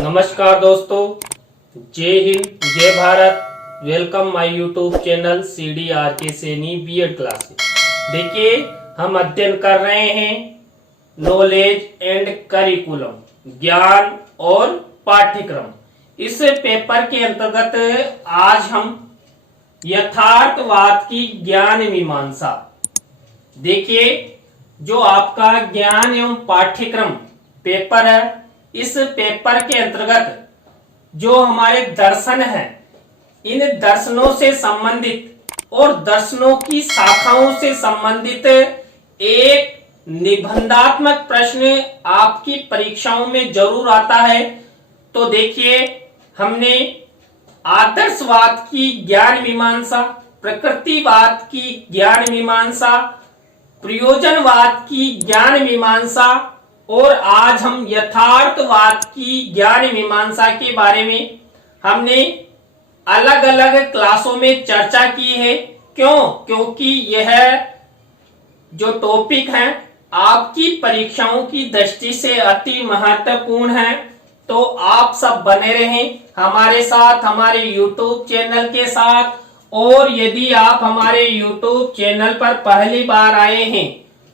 नमस्कार दोस्तों, जय हिंद, जय Bharat. Welcome my YouTube channel CDRK Saini BEd classes. देखिए, हम अध्ययन कर रहे हैं नॉलेज एंड करिकुलम, ज्ञान और पाठ्यक्रम। इस पेपर के अंतर्गत आज हम यथार्थवाद की ज्ञान मीमांसा। देखिए, जो आपका ज्ञान एवं पाठ्यक्रम पेपर है, इस पेपर के अंतर्गत जो हमारे दर्शन हैं, इन दर्शनों से संबंधित और दर्शनों की शाखाओं से संबंधित एक निबंधात्मक प्रश्न आपकी परीक्षाओं में जरूर आता है। तो देखिए, हमने आदर्शवाद की ज्ञान मीमांसा, प्रकृतिवाद की ज्ञान मीमांसा, प्रयोजनवाद की ज्ञान मीमांसा और आज हम यथार्थवाद की ज्ञान मीमांसा के बारे में हमने अलग अलग क्लासों में चर्चा की है। क्योंकि यह जो टॉपिक है आपकी परीक्षाओं की दृष्टि से अति महत्वपूर्ण है। तो आप सब बने रहें हमारे साथ, हमारे YouTube चैनल के साथ। और यदि आप हमारे YouTube चैनल पर पहली बार आए हैं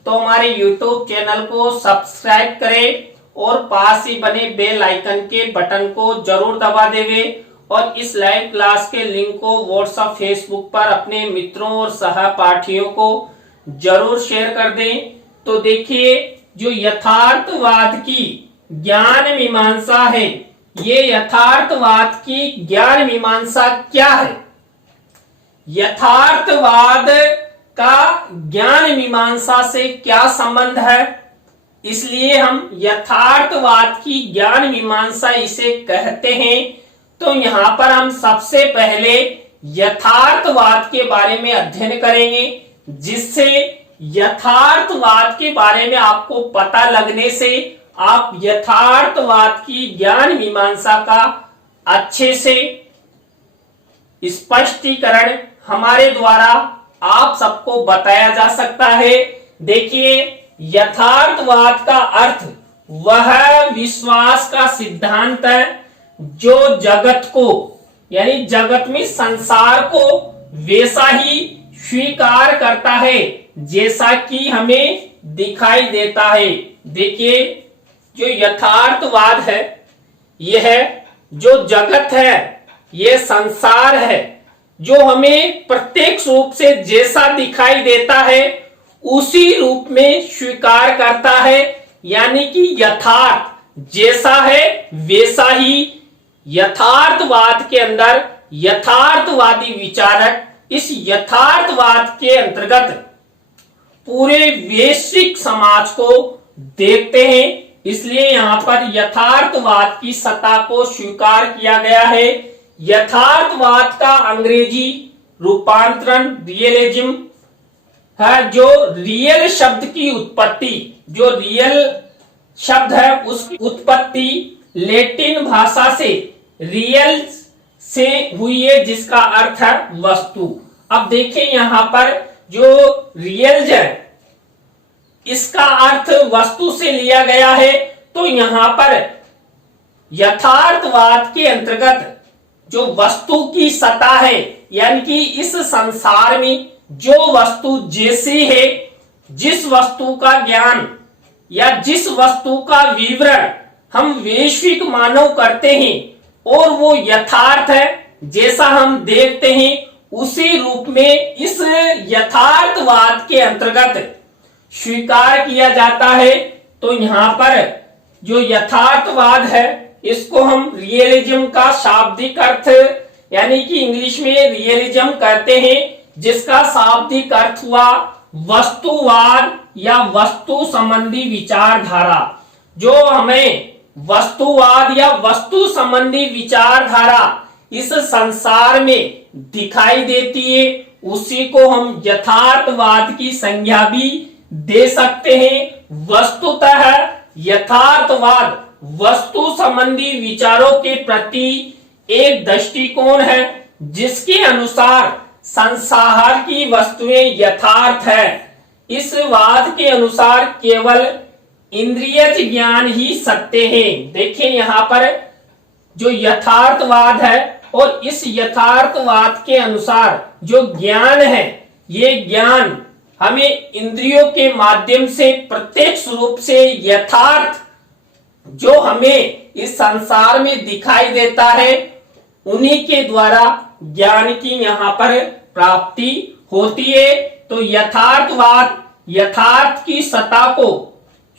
तो हमारे YouTube चैनल को सब्सक्राइब करें और पास ही बने बेल आइकन के बटन को जरूर दबा देवे और इस लाइव क्लास के लिंक को व्हाट्सएप, फेसबुक पर अपने मित्रों और सहपाठियों को जरूर शेयर कर दें। तो देखिए, जो यथार्थवाद की ज्ञान मीमांसा है, ये यथार्थवाद की ज्ञान मीमांसा क्या है? यथार्थवाद का ज्ञान मीमांसा से क्या संबंध है, इसलिए हम यथार्थवाद की ज्ञान मीमांसा इसे कहते हैं। तो यहाँ पर हम सबसे पहले यथार्थवाद के बारे में अध्ययन करेंगे, जिससे यथार्थवाद के बारे में आपको पता लगने से आप यथार्थवाद की ज्ञान मीमांसा का अच्छे से स्पष्टीकरण हमारे द्वारा आप सबको बताया जा सकता है। देखिए, यथार्थवाद का अर्थ वह विश्वास का सिद्धांत है जो जगत को, यानी जगत में संसार को वैसा ही स्वीकार करता है जैसा कि हमें दिखाई देता है। देखिए, जो यथार्थवाद है, यह जो जगत है, यह संसार है, जो हमें प्रत्यक्ष रूप से जैसा दिखाई देता है उसी रूप में स्वीकार करता है। यानी कि यथार्थ जैसा है वैसा ही यथार्थवाद के अंदर यथार्थवादी विचारक इस यथार्थवाद के अंतर्गत पूरे वैश्विक समाज को देखते हैं। इसलिए यहाँ पर यथार्थवाद की सत्ता को स्वीकार किया गया है। यथार्थवाद का अंग्रेजी रूपांतरण रियलिज्म है। जो रियल शब्द की उत्पत्ति, जो रियल शब्द है उसकी उत्पत्ति लैटिन भाषा से रियल से हुई है, जिसका अर्थ है वस्तु। अब देखिए, यहाँ पर जो रियल है इसका अर्थ वस्तु से लिया गया है। तो यहाँ पर यथार्थवाद के अंतर्गत जो वस्तु की सत्ता है, यानी कि इस संसार में जो वस्तु जैसी है, जिस वस्तु का ज्ञान या जिस वस्तु का विवरण हम वैश्विक मानव करते हैं और वो यथार्थ है जैसा हम देखते हैं, उसी रूप में इस यथार्थवाद के अंतर्गत स्वीकार किया जाता है। तो यहाँ पर जो यथार्थवाद है, इसको हम रियलिज्म का शाब्दिक अर्थ, यानी कि इंग्लिश में रियलिज्म कहते हैं, जिसका शाब्दिक अर्थ हुआ वस्तुवाद या वस्तु संबंधी विचारधारा। जो हमें वस्तुवाद या वस्तु संबंधी विचारधारा इस संसार में दिखाई देती है, उसी को हम यथार्थवाद की संज्ञा भी दे सकते हैं। वस्तुतः यथार्थवाद वस्तु संबंधी विचारों के प्रति एक दृष्टिकोण है, जिसके अनुसार संसार की वस्तुएं यथार्थ है। इस वाद के अनुसार केवल इंद्रियज ज्ञान ही सत्य है। देखिए, यहाँ पर जो यथार्थवाद है और इस यथार्थवाद के अनुसार जो ज्ञान है, ये ज्ञान हमें इंद्रियों के माध्यम से प्रत्यक्ष रूप से यथार्थ जो हमें इस संसार में दिखाई देता है, उन्हीं के द्वारा ज्ञान की यहाँ पर प्राप्ति होती है। तो यथार्थवाद यथार्थ की सत्ता को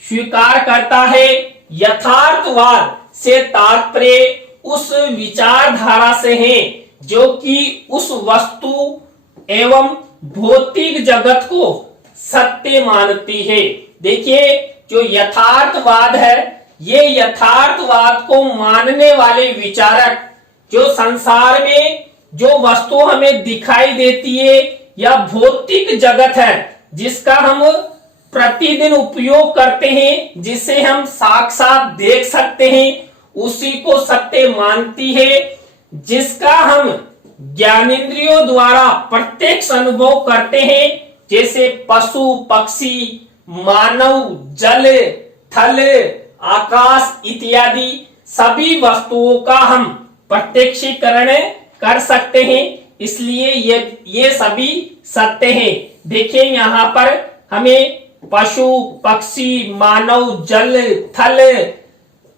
स्वीकार करता है। यथार्थवाद से तात्पर्य उस विचारधारा से है जो कि उस वस्तु एवं भौतिक जगत को सत्य मानती है। देखिए, जो यथार्थवाद है, ये यथार्थवाद को मानने वाले विचारक जो संसार में जो वस्तु हमें दिखाई देती है या भौतिक जगत है जिसका हम प्रतिदिन उपयोग करते हैं, जिसे हम साक्षात देख सकते हैं, उसी को सत्य मानती है। जिसका हम ज्ञानेंद्रियों द्वारा प्रत्यक्ष अनुभव करते हैं, जैसे पशु पक्षी मानव जल थल आकाश इत्यादि सभी वस्तुओं का हम प्रत्यक्षीकरण कर सकते हैं, इसलिए ये सभी सत्य हैं। देखिए, यहाँ पर हमें पशु पक्षी मानव जल थल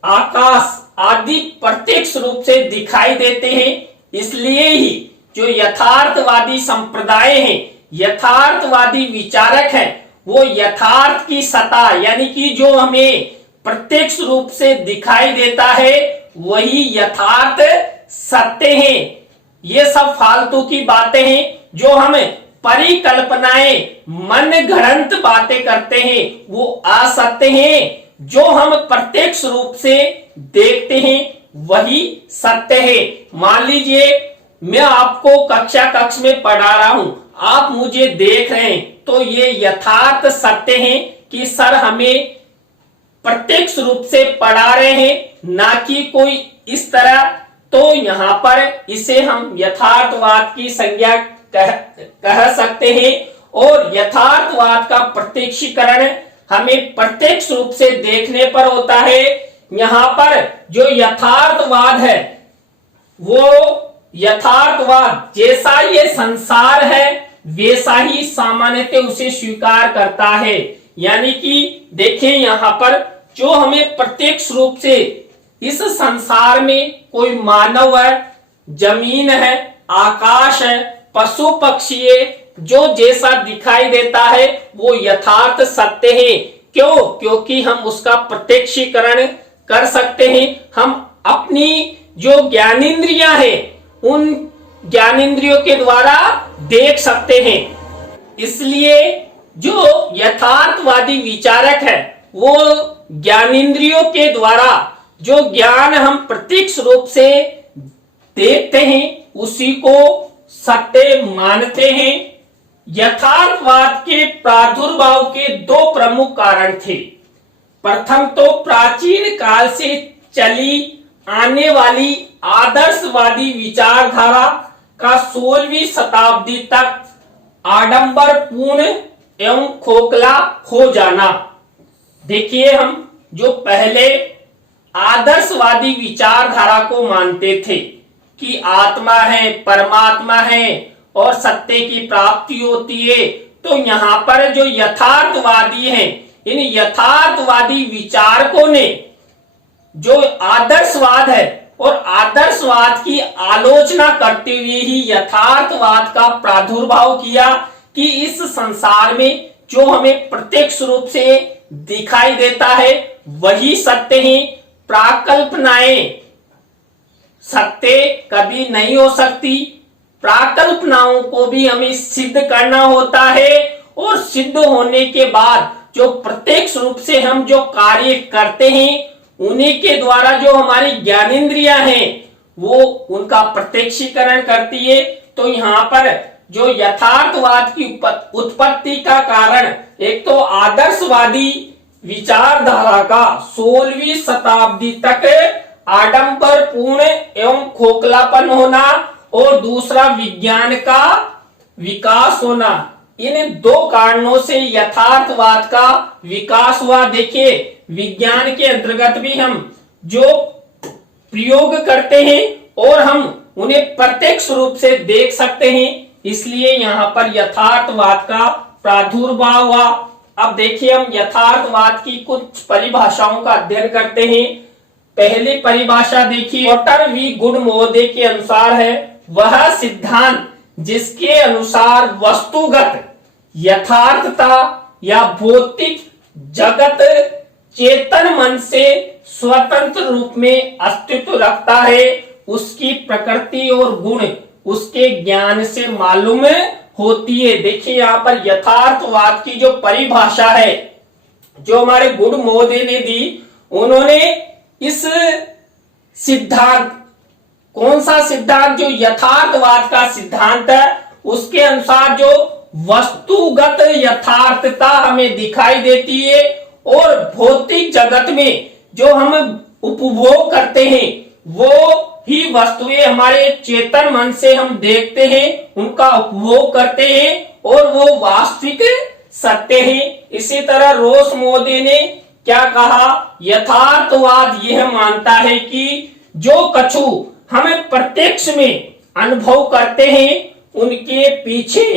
आकाश आदि प्रत्यक्ष रूप से दिखाई देते हैं। इसलिए ही जो यथार्थवादी संप्रदाय हैं, यथार्थवादी विचारक हैं, वो यथार्थ की सत्ता यानी कि जो हमें प्रत्यक्ष रूप से दिखाई देता है वही यथार्थ सत्य है। ये सब फालतू की बातें हैं जो हम परिकल्पनाएं मन गढ़ंत बातें करते हैं, वो असत्य हैं। जो हम प्रत्यक्ष रूप से देखते हैं वही सत्य है। मान लीजिए मैं आपको कक्ष में पढ़ा रहा हूं, आप मुझे देख रहे हैं, तो ये यथार्थ सत्य है कि सर हमें प्रत्यक्ष रूप से पढ़ा रहे हैं, ना कि कोई इस तरह। तो यहाँ पर इसे हम यथार्थवाद की संज्ञा कह सकते हैं। और यथार्थवाद का प्रत्यक्षीकरण हमें प्रत्यक्ष रूप से देखने पर होता है। यहाँ पर जो यथार्थवाद है, वो यथार्थवाद जैसा ये संसार है वैसा ही सामान्यतः उसे स्वीकार करता है। यानी कि देखें, यहाँ पर जो हमें प्रत्यक्ष रूप से इस संसार में कोई मानव है, जमीन है, आकाश है, पशु पक्षी है, जो जैसा दिखाई देता है वो यथार्थ सत्य है। क्यों? क्योंकि हम उसका प्रत्यक्षीकरण कर सकते हैं। हम अपनी जो ज्ञानेंद्रियां हैं, उन ज्ञानेंद्रियों के द्वारा देख सकते हैं। इसलिए जो यथार्थवादी विचारक है, वो ज्ञानेंद्रियों के द्वारा जो ज्ञान हम प्रत्यक्ष रूप से देखते हैं उसी को सत्य मानते हैं। यथार्थवाद के प्रादुर्भाव के दो प्रमुख कारण थे। प्रथम तो प्राचीन काल से चली आने वाली आदर्शवादी विचारधारा का 16वीं शताब्दी तक आडंबरपूर्ण एवं खोखला हो जाना। देखिए, हम जो पहले आदर्शवादी विचारधारा को मानते थे कि आत्मा है, परमात्मा है और सत्य की प्राप्ति होती है, तो यहाँ पर जो यथार्थवादी हैं, इन यथार्थवादी विचारकों ने जो आदर्शवाद है और आदर्शवाद की आलोचना करते हुए ही यथार्थवाद का प्रादुर्भाव किया कि इस संसार में जो हमें प्रत्यक्ष रूप से दिखाई देता है वही सत्य है। प्राकल्पनाएं सत्य कभी नहीं हो सकती। प्राकल्पनाओं को भी हमें सिद्ध करना होता है और सिद्ध होने के बाद जो प्रत्यक्ष रूप से हम जो कार्य करते हैं उन्हीं के द्वारा जो हमारी ज्ञानेंद्रियां हैं वो उनका प्रत्यक्षीकरण करती है। तो यहाँ पर जो यथार्थवाद की उत्पत्ति का कारण एक तो आदर्शवादी विचारधारा का 16वीं शताब्दी तक आडंबरपूर्ण एवं खोखलापन होना और दूसरा विज्ञान का विकास होना। इन दो कारणों से यथार्थवाद का विकास हुआ। देखिए, विज्ञान के अंतर्गत भी हम जो प्रयोग करते हैं और हम उन्हें प्रत्यक्ष रूप से देख सकते हैं, इसलिए यहाँ पर यथार्थवाद का प्रादुर्भाव हुआ। अब देखिए हम यथार्थवाद की कुछ परिभाषाओं का अध्ययन करते हैं। पहली परिभाषा देखिए, वॉटर वी गुड महोदय के अनुसार है, वह सिद्धांत जिसके अनुसार वस्तुगत यथार्थता या भौतिक जगत चेतन मन से स्वतंत्र रूप में अस्तित्व रखता है, उसकी प्रकृति और गुण उसके ज्ञान से मालूम होती है। देखिए यहाँ पर यथार्थवाद की जो परिभाषा है जो हमारे गुड महोदय ने दी, उन्होंने इस सिद्धांत, कौन सा सिद्धांत, जो यथार्थवाद का सिद्धांत है, उसके अनुसार जो वस्तुगत यथार्थता हमें दिखाई देती है और भौतिक जगत में जो हम उपभोग करते हैं वो ही वस्तुएं हमारे चेतन मन से हम देखते हैं, उनका उपभोग करते हैं और वो वास्तविक सत्य है। इसी तरह रोस महोदय ने क्या कहा, यथार्थवाद यह मानता है कि जो कछु हमें प्रत्यक्ष में अनुभव करते हैं उनके पीछे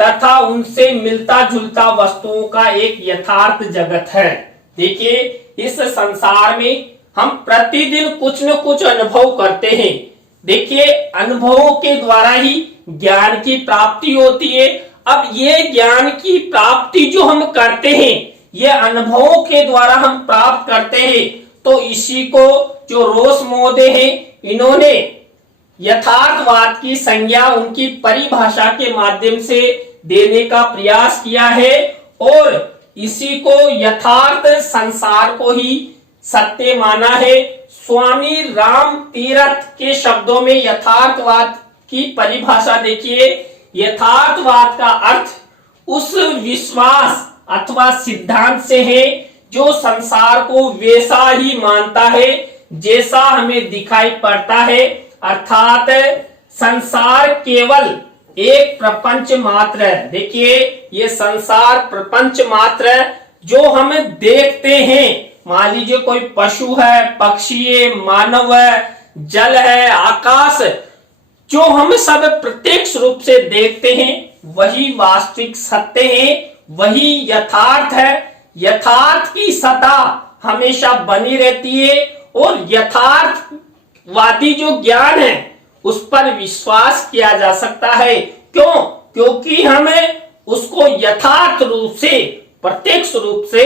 तथा उनसे मिलता जुलता वस्तुओं का एक यथार्थ जगत है। देखिए इस संसार में हम प्रतिदिन कुछ न कुछ अनुभव करते हैं। देखिए अनुभवों के द्वारा ही ज्ञान की प्राप्ति होती है। अब ये ज्ञान की प्राप्ति जो हम करते हैं, ये अनुभवों के द्वारा हम प्राप्त करते हैं, तो इसी को जो रोस महोदय हैं, इन्होंने यथार्थवाद की संज्ञा उनकी परिभाषा के माध्यम से देने का प्रयास किया है और इसी को यथार्थ संसार को ही सत्य माना है। स्वामी राम तीरथ के शब्दों में यथार्थवाद की परिभाषा देखिए, यथार्थवाद का अर्थ उस विश्वास अथवा सिद्धांत से है जो संसार को वैसा ही मानता है जैसा हमें दिखाई पड़ता है, अर्थात संसार केवल एक प्रपंच मात्र है। देखिए ये संसार प्रपंच मात्र है जो हम देखते हैं। मान लीजिए कोई पशु है, पक्षी है, मानव है, जल है, आकाश, जो हम सब प्रत्यक्ष रूप से देखते हैं वही वास्तविक सत्य है, वही यथार्थ है। यथार्थ की सत्ता हमेशा बनी रहती है और यथार्थवादी जो ज्ञान है उस पर विश्वास किया जा सकता है। क्यों? क्योंकि हमें उसको यथार्थ रूप से, प्रत्यक्ष रूप से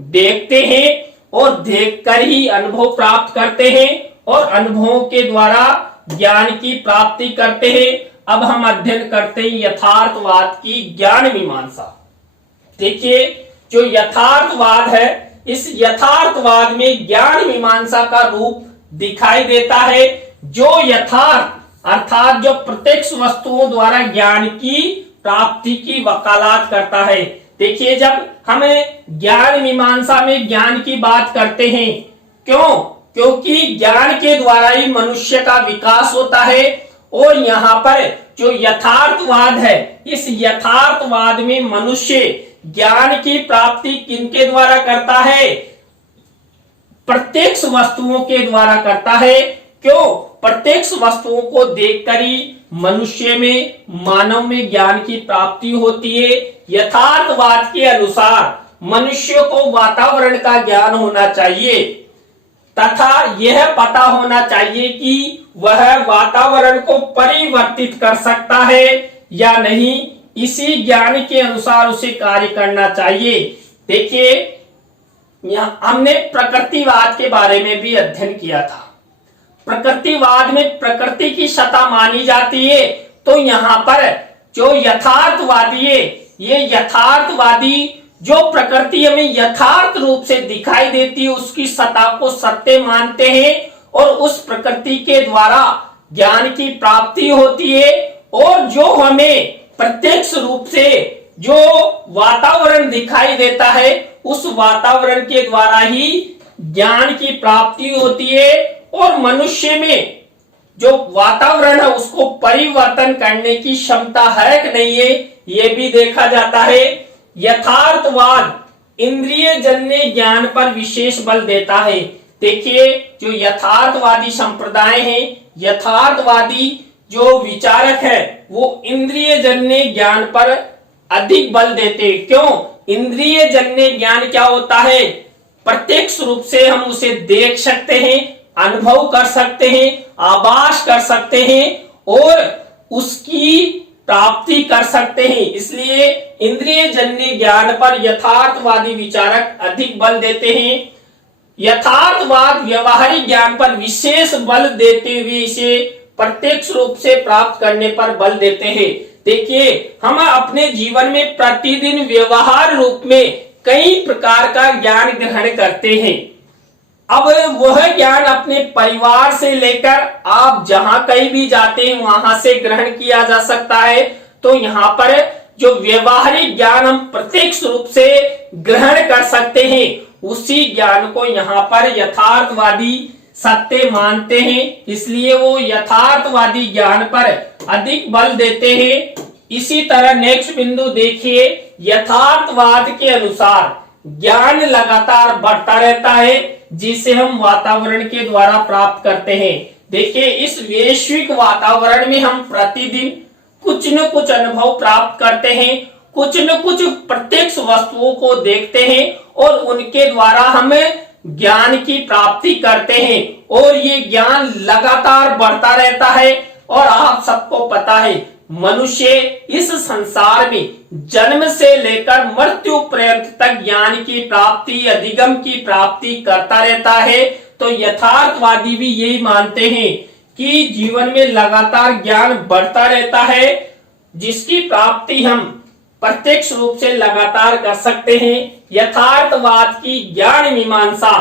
देखते हैं और देखकर ही अनुभव प्राप्त करते हैं और अनुभवों के द्वारा ज्ञान की प्राप्ति करते हैं। अब हम अध्ययन करते हैं यथार्थवाद की ज्ञान मीमांसा। देखिए जो यथार्थवाद है, इस यथार्थवाद में ज्ञान मीमांसा का रूप दिखाई देता है जो यथार्थ अर्थात जो प्रत्यक्ष वस्तुओं द्वारा ज्ञान की प्राप्ति की वकालत करता है। देखिए जब हमें ज्ञान मीमांसा में ज्ञान की बात करते हैं, क्यों? क्योंकि ज्ञान के द्वारा ही मनुष्य का विकास होता है और यहाँ पर जो यथार्थवाद है, इस यथार्थवाद में मनुष्य ज्ञान की प्राप्ति किनके द्वारा करता है? प्रत्यक्ष वस्तुओं के द्वारा करता है। क्यों? प्रत्यक्ष वस्तुओं को देखकर ही मनुष्य में, मानव में ज्ञान की प्राप्ति होती है। यथार्थवाद के अनुसार मनुष्य को वातावरण का ज्ञान होना चाहिए तथा यह पता होना चाहिए कि वह वातावरण को परिवर्तित कर सकता है या नहीं। इसी ज्ञान के अनुसार उसे कार्य करना चाहिए। देखिए यहाँ हमने प्रकृतिवाद के बारे में भी अध्ययन किया था। प्रकृतिवाद में प्रकृति की सत्ता मानी जाती है, तो यहाँ पर जो यथार्थवादी है, ये यथार्थवादी जो प्रकृति हमें यथार्थ रूप से दिखाई देती है उसकी सत्ता को सत्य मानते हैं और उस प्रकृति के द्वारा ज्ञान की प्राप्ति होती है। और जो हमें प्रत्यक्ष रूप से जो वातावरण दिखाई देता है उस वातावरण के द्वारा ही ज्ञान की प्राप्ति होती है और मनुष्य में जो वातावरण है उसको परिवर्तन करने की क्षमता है कि नहीं है, ये भी देखा जाता है। यथार्थवाद इंद्रिय जन्य ज्ञान पर विशेष बल देता है। देखिए, जो यथार्थवादी संप्रदाय हैं, यथार्थवादी जो विचारक है, वो इंद्रिय जन्य ज्ञान पर अधिक बल देते हैं। क्यों? इंद्रिय जन्य ज्ञान क्या होता है? प्रत्यक्ष रूप से हम उसे देख सकते हैं, अनुभव कर सकते हैं, आभास कर सकते हैं और उसकी प्राप्ति कर सकते हैं। इसलिए इंद्रिय जन्य ज्ञान पर यथार्थवादी विचारक अधिक बल देते हैं। यथार्थवाद व्यवहारिक ज्ञान पर विशेष बल देते हुए इसे प्रत्यक्ष रूप से प्राप्त करने पर बल देते हैं। देखिए, हम अपने जीवन में प्रतिदिन व्यवहार रूप में कई प्रकार का ज्ञान ग्रहण करते हैं। अब वह ज्ञान अपने परिवार से लेकर आप जहां कहीं भी जाते हैं वहां से ग्रहण किया जा सकता है। तो यहाँ पर जो व्यवहारिक ज्ञान हम प्रत्यक्ष रूप से ग्रहण कर सकते हैं, उसी ज्ञान को यहाँ पर यथार्थवादी सत्य मानते हैं। इसलिए वो यथार्थवादी ज्ञान पर अधिक बल देते हैं। इसी तरह नेक्स्ट बिंदु देखिए, यथार्थवाद के अनुसार ज्ञान लगातार बढ़ता रहता है, जिसे हम वातावरण के द्वारा प्राप्त करते हैं। देखिए, इस वैश्विक वातावरण में हम प्रतिदिन कुछ न कुछ अनुभव प्राप्त करते हैं, कुछ न कुछ प्रत्यक्ष वस्तुओं को देखते हैं और उनके द्वारा हम ज्ञान की प्राप्ति करते हैं और ये ज्ञान लगातार बढ़ता रहता है। और आप सबको पता है, मनुष्य इस संसार में जन्म से लेकर मृत्यु पर्यंत तक ज्ञान की प्राप्ति, अधिगम की प्राप्ति करता रहता है। तो यथार्थवादी भी यही मानते हैं कि जीवन में लगातार ज्ञान बढ़ता रहता है, जिसकी प्राप्ति हम प्रत्यक्ष रूप से लगातार कर सकते हैं। यथार्थवाद की ज्ञान मीमांसा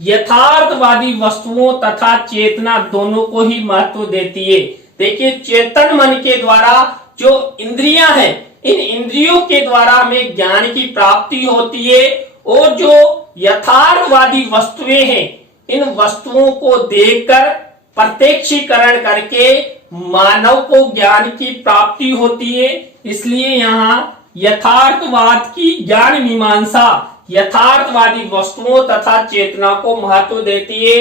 यथार्थवादी वस्तुओं तथा चेतना दोनों को ही महत्व देती है। देखिए, चेतन मन के द्वारा जो इंद्रियां हैं, इन इंद्रियों के द्वारा हमें ज्ञान की प्राप्ति होती है और जो यथार्थवादी वस्तुएं हैं, इन वस्तुओं को देखकर प्रत्यक्षीकरण करके मानव को ज्ञान की प्राप्ति होती है। इसलिए यहाँ यथार्थवाद की ज्ञान मीमांसा यथार्थवादी वस्तुओं तथा चेतना को महत्व देती है।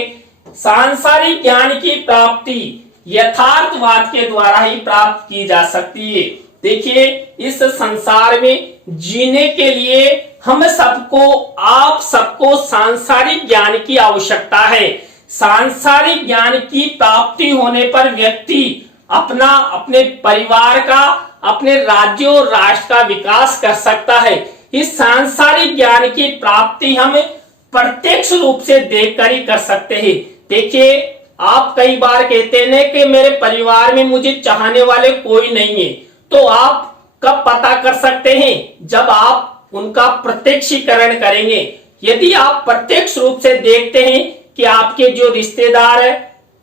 सांसारिक ज्ञान की प्राप्ति यथार्थवाद के द्वारा ही प्राप्त की जा सकती है। देखिए, इस संसार में जीने के लिए हम सबको, आप सबको सांसारिक ज्ञान की आवश्यकता है। सांसारिक ज्ञान की प्राप्ति होने पर व्यक्ति अपना, अपने परिवार का, अपने राज्य और राष्ट्र का विकास कर सकता है। इस सांसारिक ज्ञान की प्राप्ति हम प्रत्यक्ष रूप से देखकर ही कर सकते हैं। देखिए, आप कई बार कहते हैं कि मेरे परिवार में मुझे चाहने वाले कोई नहीं है, तो आप कब पता कर सकते हैं? जब आप उनका प्रत्यक्षीकरण करेंगे। यदि आप प्रत्यक्ष रूप से देखते हैं कि आपके जो रिश्तेदार है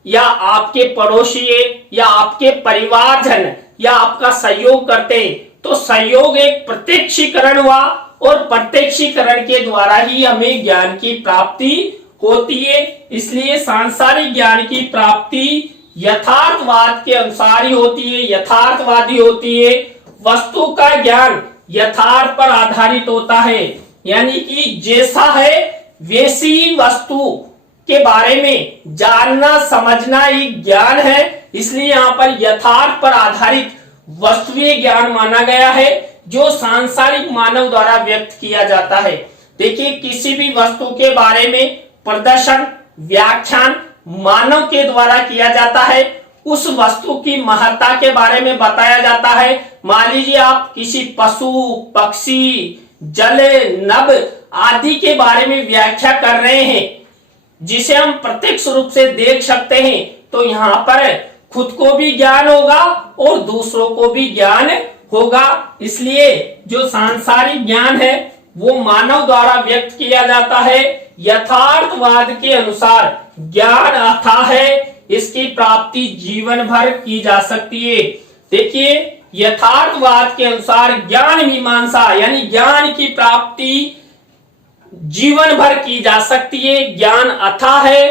या आपके पड़ोसी है या आपके परिवारजन या आपका सहयोग करते हैं, तो सहयोग एक प्रत्यक्षीकरण हुआ और प्रत्यक्षीकरण के द्वारा ही हमें ज्ञान की प्राप्ति होती है। इसलिए सांसारिक ज्ञान की प्राप्ति यथार्थवाद के अनुसार ही होती है, यथार्थवादी होती है। वस्तु का ज्ञान यथार्थ पर आधारित होता है, यानी कि जैसा है वैसी वस्तु के बारे में जानना समझना एक ज्ञान है। इसलिए यहाँ पर यथार्थ पर आधारित वस्तुीय ज्ञान माना गया है, जो सांसारिक मानव द्वारा व्यक्त किया जाता है। देखिए, किसी भी वस्तु के बारे में प्रदर्शन, व्याख्यान मानव के द्वारा किया जाता है। उस वस्तु की महत्ता के बारे में बताया जाता है। मान लीजिए आप किसी पशु, पक्षी, जल, नभ आदि के बारे में व्याख्या कर रहे हैं, जिसे हम प्रत्यक्ष रूप से देख सकते हैं, तो यहाँ पर खुद को भी ज्ञान होगा और दूसरों को भी ज्ञान होगा। इसलिए जो सांसारिक ज्ञान है वो मानव द्वारा व्यक्त किया जाता है। यथार्थवाद के अनुसार ज्ञान अथाह है, इसकी प्राप्ति जीवन भर की जा सकती है। देखिए, यथार्थवाद के अनुसार ज्ञान मीमांसा यानी ज्ञान की प्राप्ति जीवन भर की जा सकती है। ज्ञान अथाह है,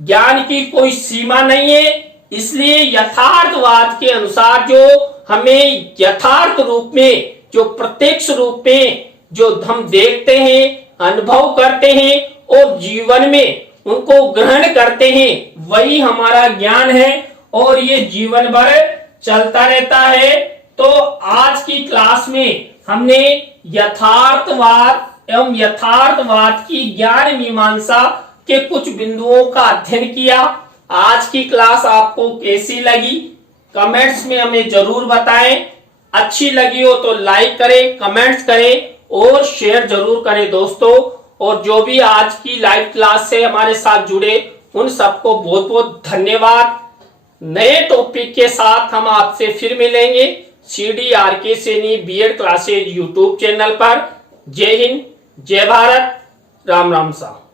ज्ञान की कोई सीमा नहीं है। इसलिए यथार्थवाद के अनुसार जो हमें यथार्थ रूप में, जो प्रत्यक्ष रूप में जो हम देखते हैं, अनुभव करते हैं और जीवन में उनको ग्रहण करते हैं वही हमारा ज्ञान है और ये जीवन भर चलता रहता है। तो आज की क्लास में हमने यथार्थवाद एवं यथार्थवाद की ज्ञान मीमांसा के कुछ बिंदुओं का अध्ययन किया। आज की क्लास आपको कैसी लगी कमेंट्स में हमें जरूर बताएं। अच्छी लगी हो तो लाइक करें, कमेंट्स करें और शेयर जरूर करें दोस्तों। और जो भी आज की लाइव क्लास से हमारे साथ जुड़े उन सबको बहुत बहुत धन्यवाद। नए टॉपिक के साथ हम आपसे फिर मिलेंगे CDRK Saini BEd classes YouTube channel पर। जय हिंद, जय भारत, राम राम सा।